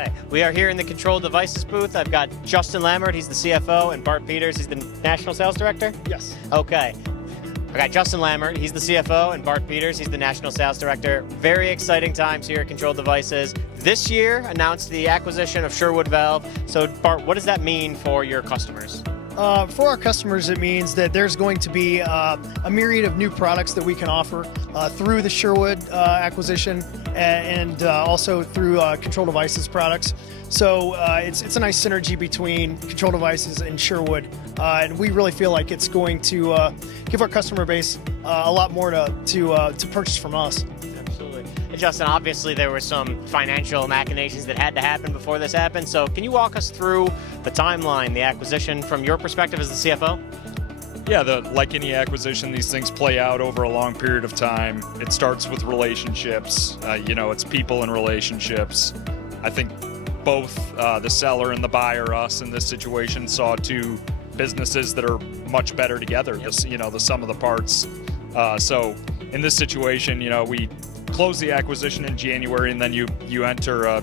Okay, we are here in the Control Devices booth. I've got Justin Lambert, he's the CFO, and Bart Peters, he's the National Sales Director? Yes. Okay. I got Justin Lambert, he's the CFO, and Bart Peters, he's the National Sales Director. Very exciting times here at Control Devices. This year announced the acquisition of Sherwood Valve. So Bart, what does that mean for your customers? For our customers, it means that there's going to be a myriad of new products that we can offer through the Sherwood acquisition and also through Control Devices products. So it's a nice synergy between Control Devices and Sherwood, and we really feel like it's going to give our customer base a lot more to purchase from us. Absolutely. And Justin, obviously there were some financial machinations that had to happen before this happened. So can you walk us through the timeline, the acquisition, from your perspective as the CFO? Yeah, like any acquisition, these things play out over a long period of time. It starts with relationships. It's people and relationships. I think both the seller and the buyer, us in this situation, saw two businesses that are much better together. Yep. The sum of the parts. So in this situation, we close the acquisition in January, and then you enter a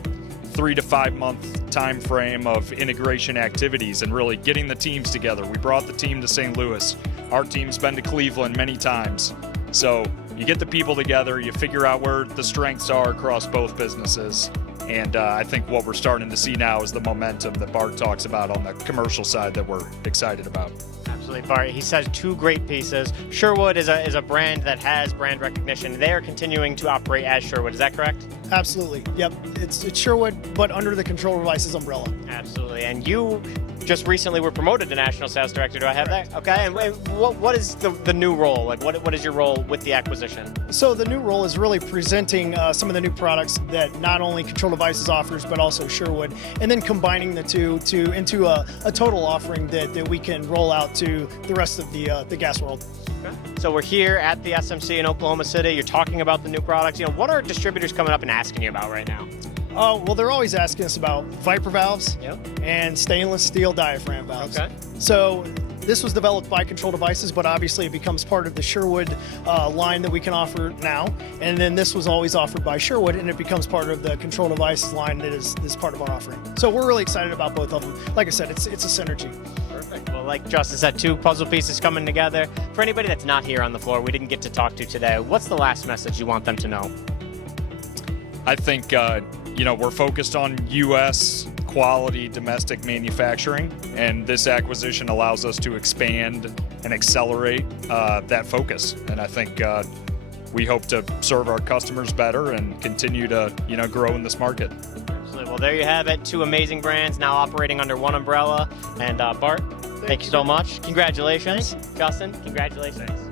3 to 5 month time frame of integration activities and really getting the teams together. We brought the team to St. Louis. Our team's been to Cleveland many times. So you get the people together, you figure out where the strengths are across both businesses. And I think what we're starting to see now is the momentum that Bart talks about on the commercial side that we're excited about. Absolutely, Bart. He says two great pieces. Sherwood is a brand that has brand recognition. They are continuing to operate as Sherwood. Is that correct? Absolutely. Yep. It's Sherwood, but under the Control Devices umbrella. Absolutely. And you just recently were promoted to National Sales Director. Do I have that? Okay. And what is the new role? Like, what is your role with the acquisition? So the new role is really presenting some of the new products that not only Control Devices offers, but also Sherwood, and then combining the two into a total offering that we can roll out to the rest of the gas world. Okay. So we're here at the SMC in Oklahoma City. You're talking about the new products. What are distributors coming up and asking you about right now? Oh, well, they're always asking us about Viper valves. Yep. And stainless steel diaphragm valves. Okay. So this was developed by Control Devices, but obviously it becomes part of the Sherwood line that we can offer now. And then this was always offered by Sherwood, and it becomes part of the Control Devices line that is part of our offering. So we're really excited about both of them. Like I said, it's a synergy. Perfect. Well, like Justin said, two puzzle pieces coming together. For anybody that's not here on the floor, we didn't get to talk to today, what's the last message you want them to know? I think, we're focused on U.S. quality domestic manufacturing, and this acquisition allows us to expand and accelerate that focus. And I think we hope to serve our customers better and continue to, grow in this market. Absolutely. Well, there you have it. Two amazing brands now operating under one umbrella. And Bart, thank you so much. Congratulations. Justin, congratulations.